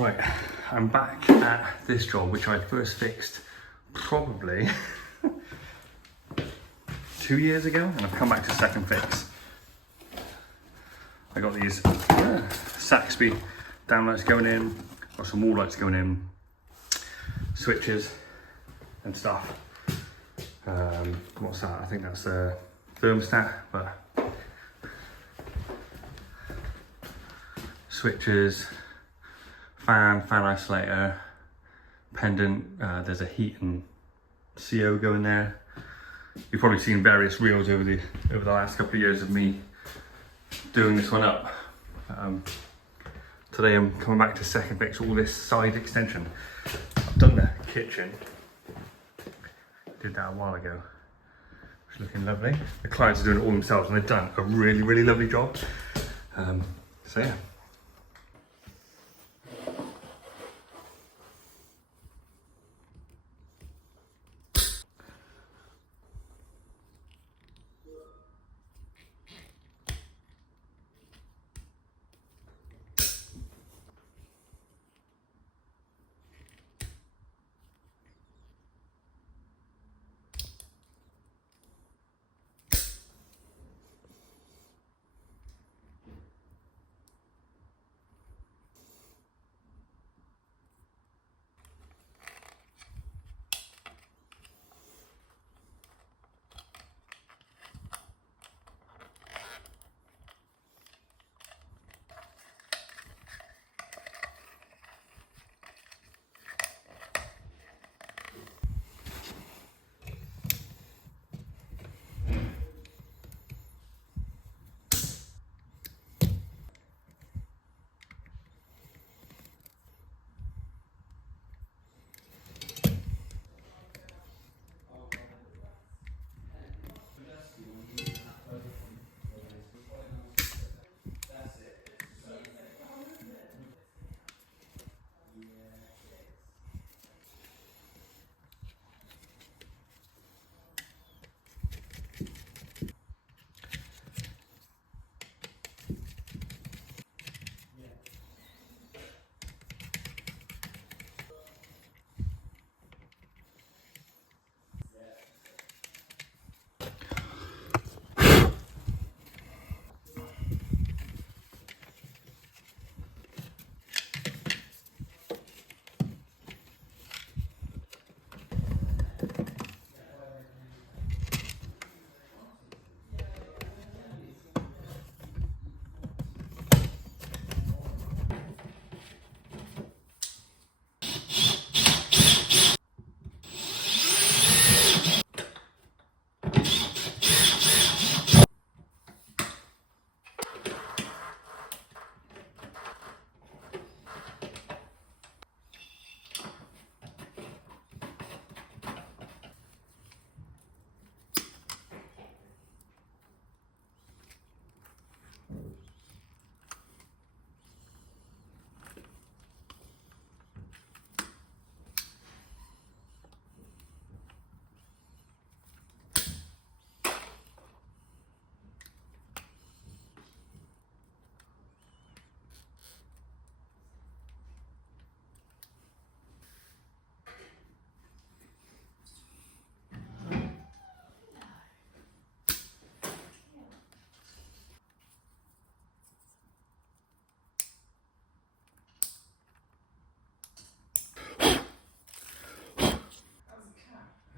Right, I'm back at this job, which I first fixed probably 2 years ago, and I've come back to second fix. I got these Saxby downlights going in, got some wall lights going in, switches and stuff. What's that? I think that's a thermostat, but switches, fan isolator, pendant, there's a heat and CO going there. You've probably seen various reels over the last couple of years of me doing this one up. Today I'm coming back to second fix all this side extension. I've done the kitchen, did that a while ago. It's looking lovely. The clients are doing it all themselves and they've done a really lovely job. So yeah.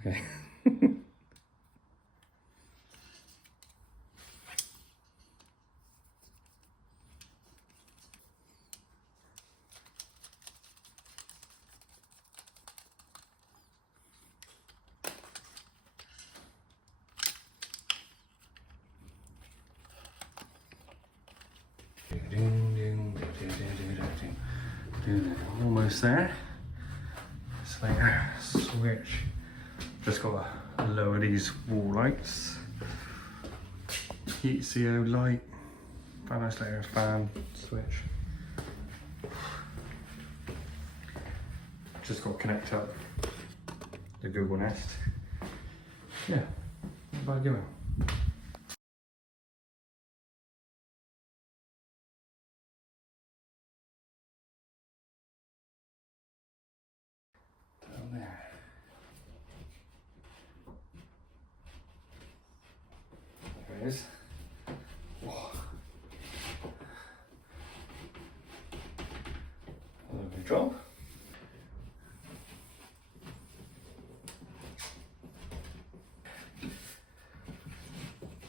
Okay. Almost there. Slater, switch. Just got to lower these wall lights. Heat CO light. Fan isolator, fan, switch. Just got to connect up the Google Nest. Yeah, not bad going. there? There it is. Oh. Lovely job.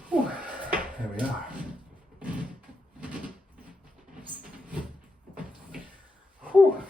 Whew. There we are. Whew.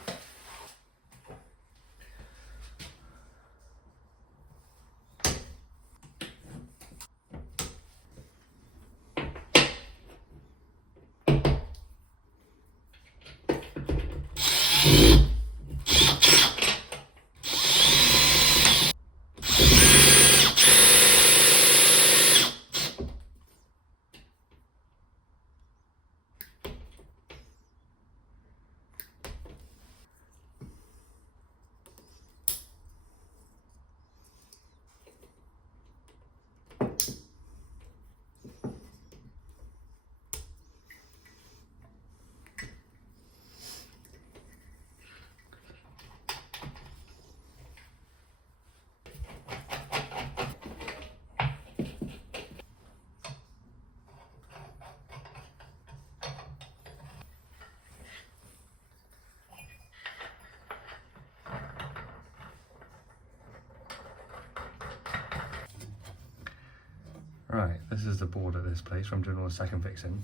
Right, this is the board at this place where I'm doing all the second fixing.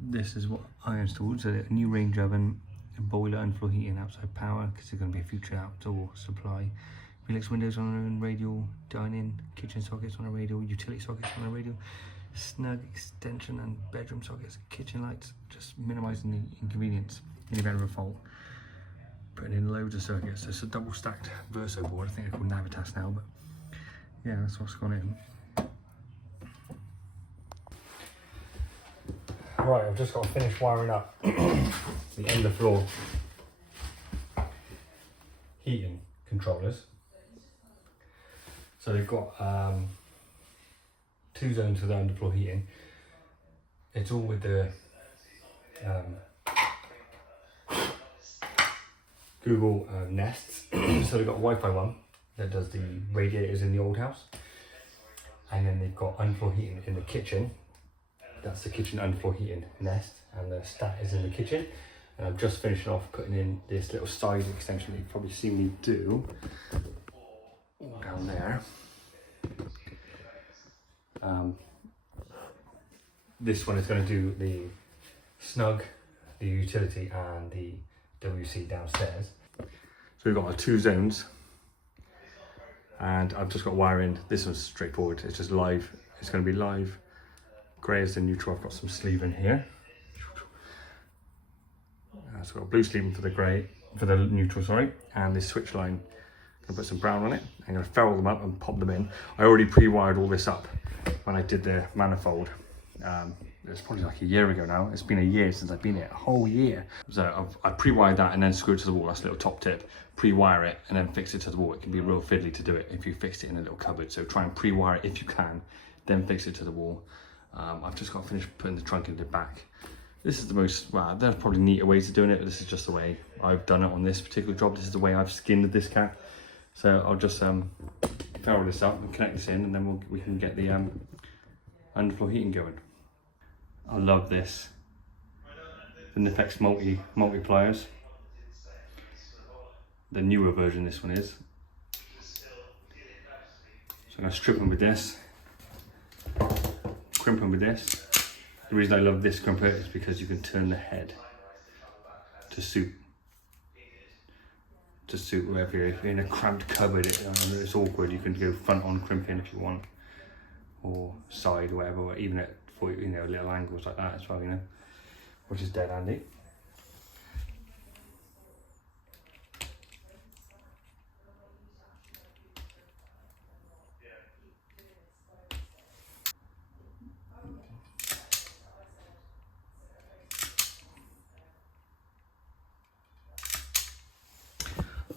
This is what I installed, so a new range oven, a boiler, underfloor heating, outside power, because there's going to be a future outdoor supply. Felix windows on their own, radial, dining, kitchen sockets on a radial, utility sockets on a radial, snug extension and bedroom sockets, kitchen lights, just minimising the inconvenience in the event of a fault. Putting in loads of circuits, so it's a double stacked Verso board, I think they're called Navitas now, but yeah, that's what's gone in. Right, I've just got to finish wiring up the end of floor heating controllers. So they've got 2 zones for the underfloor heating. It's all with the Google Nests. So they've got a Wi-Fi one that does the radiators in the old house, and then they've got underfloor heating in the kitchen. That's the kitchen underfloor heating Nest, and the stat is in the kitchen. And I'm just finishing off putting in this little side extension that you've probably seen me do down there. This one is going to do the snug, the utility, and the WC downstairs. So we've got our 2 zones, and I've just got wiring. This one's straightforward, it's just live. It's going to be live. Grey is the neutral. I've got some sleeving here. So I've got a blue sleeving for the grey, for the neutral, sorry, and this switch line. I'm going to put some brown on it. I'm going to ferrule them up and pop them in. I already pre-wired all this up when I did the manifold. It's probably like a year ago now. It's been a year since I've been here, a whole year. So I pre-wired that and then screw it to the wall. That's a little top tip. Pre-wire it and then fix it to the wall. It can be real fiddly to do it if you fixed it in a little cupboard. So try and pre-wire it if you can, then fix it to the wall. I've just got to finish putting the trunk in the back. This is the most, well, there's probably neater ways of doing it, but this is just the way I've done it on this particular job. This is the way I've skinned this cat. So I'll just ferrule this up and connect this in, and then we can get the underfloor heating going. I love this. The Nifex multi-pliers. The newer version this one is. So I'm going to strip them with this. Crimp them with this. The reason I love this crimper is because you can turn the head to suit wherever you're. If you're in a cramped cupboard, it's awkward. You can go front on crimping if you want, or side, or whatever, or even at little angles like that as well, which is dead handy.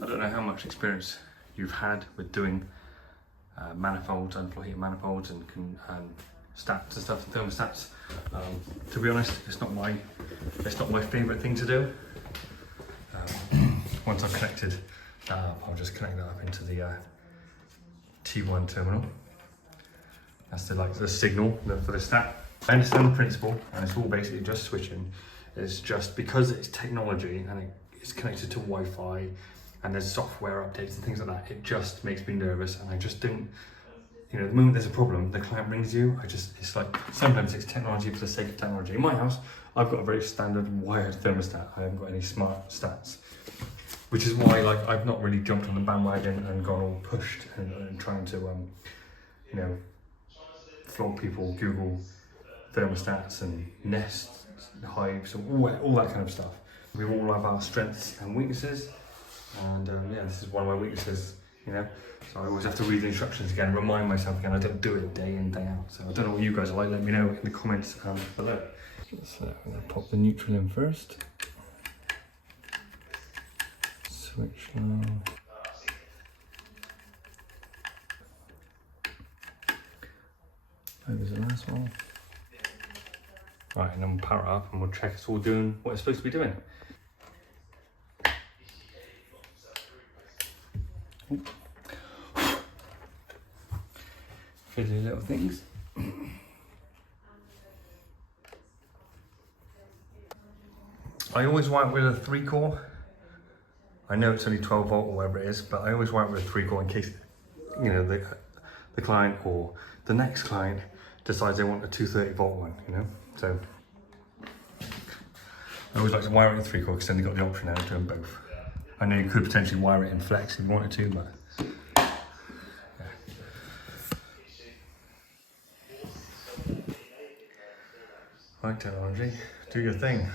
I don't know how much experience you've had with doing manifolds, underfloor heating manifolds, and stats and stuff, and thermostats. To be honest, it's not my favourite thing to do. Once I've connected I'll just connect that up into the T1 terminal. That's the signal for the stat. I understand the principle, and it's all basically just switching. It's just because it's technology and it's connected to Wi-Fi and there's software updates and things like that, it just makes me nervous, and I just don't, you know, the moment there's a problem, the client rings you, it's like, sometimes it's technology for the sake of technology. In my house, I've got a very standard wired thermostat. I haven't got any smart stats, which is why, like, I've not really jumped on the bandwagon and gone all pushed and trying to, you know, flog people, Google thermostats and Nest hives, all that kind of stuff. We all have our strengths and weaknesses, and yeah, this is one of my weaknesses, you know. So I always have to read the instructions again, remind myself again. I don't do it day in, day out. So I don't know what you guys are like. Let me know in the comments below. So I'm going to pop the neutral in first. Switch now. That was the last one. Right, and then we'll power it up and we'll check it's all doing what it's supposed to be doing. Fiddly little things. I always wire it with a 3-core. I know it's only 12 volt or whatever it is, but I always wire it with a 3-core in case, you know, the client or the next client decides they want a 230 volt one, you know. So I always like to wire it in 3-core because then you've got the option now to do them both. I know you could potentially wire it in flex if you wanted to, but yeah. Right, technology, do your thing.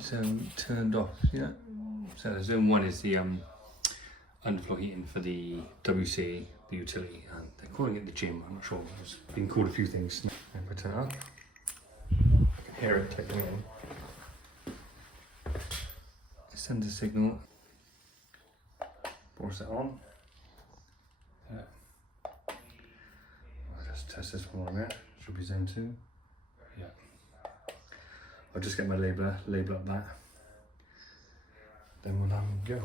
So turned off, yeah. So zone 1 is the underfloor heating for the WC, the utility, and they're calling it the gym. I'm not sure. It's been called a few things. If I turn it up, I can hear it taking in. Send a signal. Force it on. Yeah. I'll just test this one a minute. Should be zone 2. Yeah. I'll just get my label up that. Then we'll go.